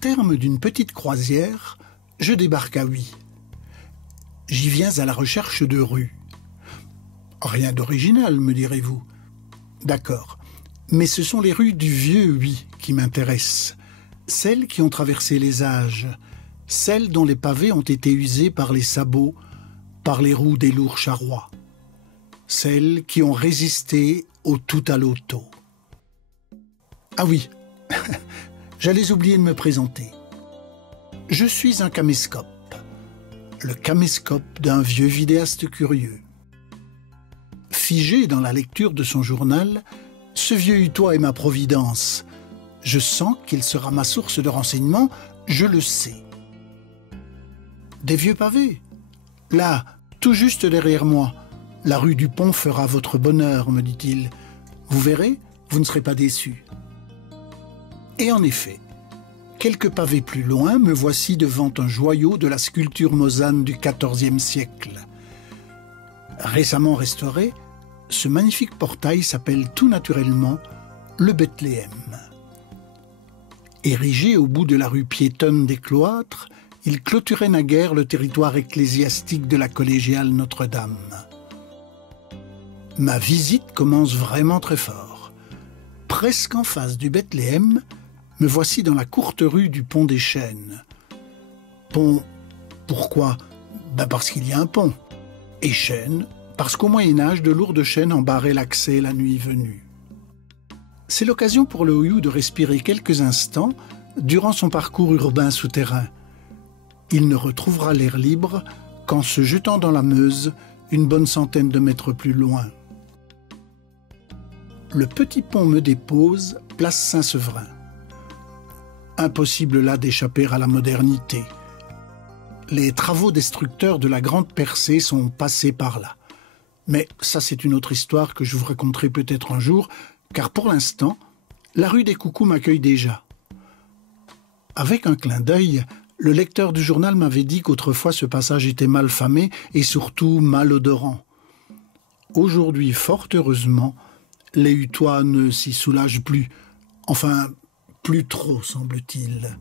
terme d'une petite croisière, je débarque à Huy. J'y viens à la recherche de rues. Rien d'original, me direz-vous. D'accord, mais ce sont les rues du vieux Huy qui m'intéressent. Celles qui ont traversé les âges, celles dont les pavés ont été usés par les sabots, par les roues des lourds charrois. Celles qui ont résisté au tout à l'auto. Ah oui, j'allais oublier de me présenter. Je suis un caméscope, le caméscope d'un vieux vidéaste curieux. Figé dans la lecture de son journal, ce vieux Hutois est ma providence. Je sens qu'il sera ma source de renseignements, je le sais. Des vieux pavés. Là, tout juste derrière moi, la rue du Pont fera votre bonheur, me dit-il. Vous verrez, vous ne serez pas déçus. Et en effet, quelques pavés plus loin, me voici devant un joyau de la sculpture mosane du XIVe siècle. Récemment restauré, ce magnifique portail s'appelle tout naturellement le Bethléem. Érigé au bout de la rue piétonne des Cloîtres, il clôturait naguère le territoire ecclésiastique de la collégiale Notre-Dame. Ma visite commence vraiment très fort. Presque en face du Bethléem, me voici dans la courte rue du Pont des Chênes. Pont, pourquoi? Parce qu'il y a un pont. Et chêne, parce qu'au Moyen-Âge, de lourdes chaînes en barraient l'accès la nuit venue. C'est l'occasion pour le Hoyou de respirer quelques instants durant son parcours urbain souterrain. Il ne retrouvera l'air libre qu'en se jetant dans la Meuse une bonne centaine de mètres plus loin. Le petit pont me dépose, place Saint-Séverin. Impossible là d'échapper à la modernité. Les travaux destructeurs de la Grande Percée sont passés par là. Mais ça, c'est une autre histoire que je vous raconterai peut-être un jour, car pour l'instant, la rue des Coucous m'accueille déjà. Avec un clin d'œil, le lecteur du journal m'avait dit qu'autrefois ce passage était mal famé et surtout malodorant. Aujourd'hui, fort heureusement, les Hutois ne s'y soulagent plus. Enfin, plus trop, semble-t-il.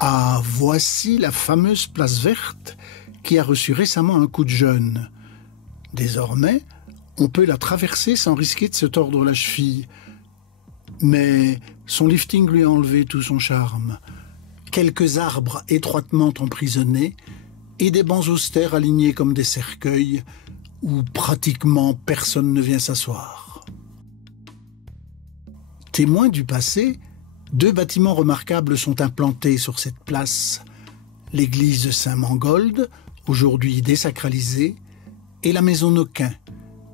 Ah, voici la fameuse place verte qui a reçu récemment un coup de jeune. Désormais, on peut la traverser sans risquer de se tordre la cheville. Mais son lifting lui a enlevé tout son charme. Quelques arbres étroitement emprisonnés et des bancs austères alignés comme des cercueils où pratiquement personne ne vient s'asseoir. Témoins du passé, 2 bâtiments remarquables sont implantés sur cette place. L'église Saint-Mangold, aujourd'hui désacralisée, et la maison Noquin,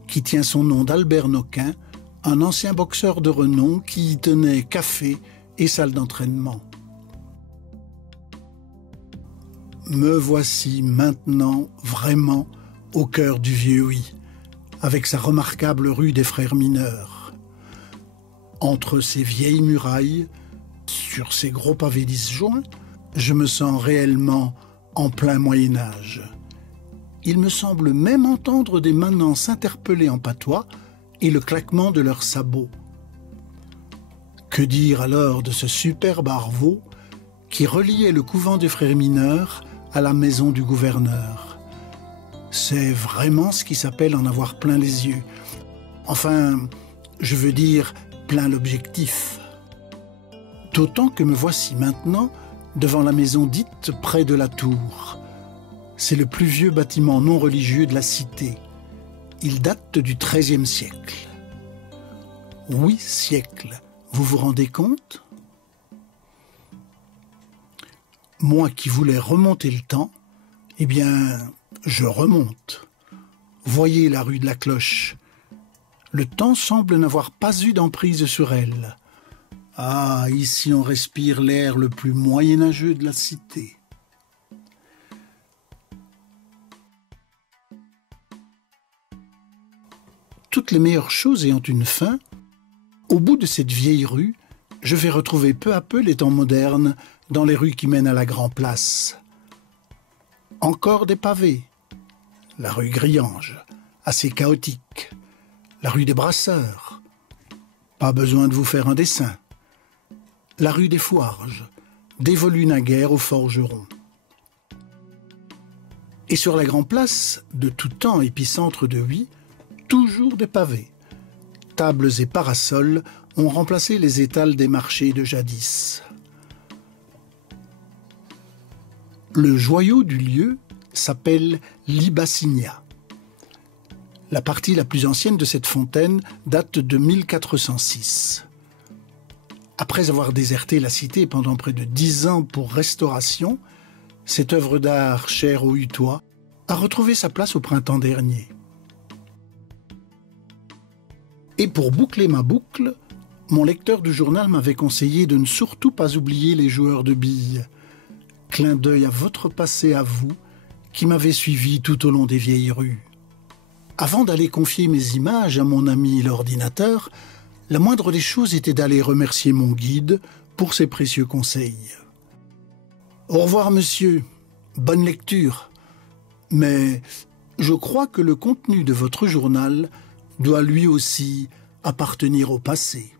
qui tient son nom d'Albert Noquin, un ancien boxeur de renom qui y tenait café et salle d'entraînement. Me voici maintenant vraiment au cœur du vieux Huy, avec sa remarquable rue des Frères Mineurs. Entre ces vieilles murailles, sur ces gros pavés disjoints, je me sens réellement en plein Moyen-Âge. Il me semble même entendre des manants s'interpeller en patois et le claquement de leurs sabots. Que dire alors de ce superbe arveau qui reliait le couvent des Frères Mineurs à la maison du gouverneur? C'est vraiment ce qui s'appelle en avoir plein les yeux. Enfin, je veux dire plein l'objectif. D'autant que me voici maintenant devant la maison dite près de la tour. C'est le plus vieux bâtiment non religieux de la cité. Il date du XIIIe siècle. 8 siècles, vous vous rendez compte? Moi qui voulais remonter le temps, eh bien, je remonte. Voyez la rue de la Cloche. Le temps semble n'avoir pas eu d'emprise sur elle. Ah, ici on respire l'air le plus moyenâgeux de la cité. Toutes les meilleures choses ayant une fin, au bout de cette vieille rue, je vais retrouver peu à peu les temps modernes dans les rues qui mènent à la Grand Place. Encore des pavés. La rue Griange, assez chaotique. La rue des Brasseurs. Pas besoin de vous faire un dessin. la rue des Fouarges, dévolue naguère aux forgerons. Et sur la grande place, de tout temps épicentre de Huy, toujours des pavés. Tables et parasols ont remplacé les étals des marchés de jadis. Le joyau du lieu s'appelle l'Ibacinia. La partie la plus ancienne de cette fontaine date de 1406. Après avoir déserté la cité pendant près de 10 ans pour restauration, cette œuvre d'art chère aux Hutois a retrouvé sa place au printemps dernier. Et pour boucler ma boucle, mon lecteur du journal m'avait conseillé de ne surtout pas oublier les joueurs de billes. Clin d'œil à votre passé à vous, qui m'avez suivi tout au long des vieilles rues. Avant d'aller confier mes images à mon ami l'ordinateur, la moindre des choses était d'aller remercier mon guide pour ses précieux conseils. Au revoir, monsieur. Bonne lecture. Mais je crois que le contenu de votre journal doit lui aussi appartenir au passé.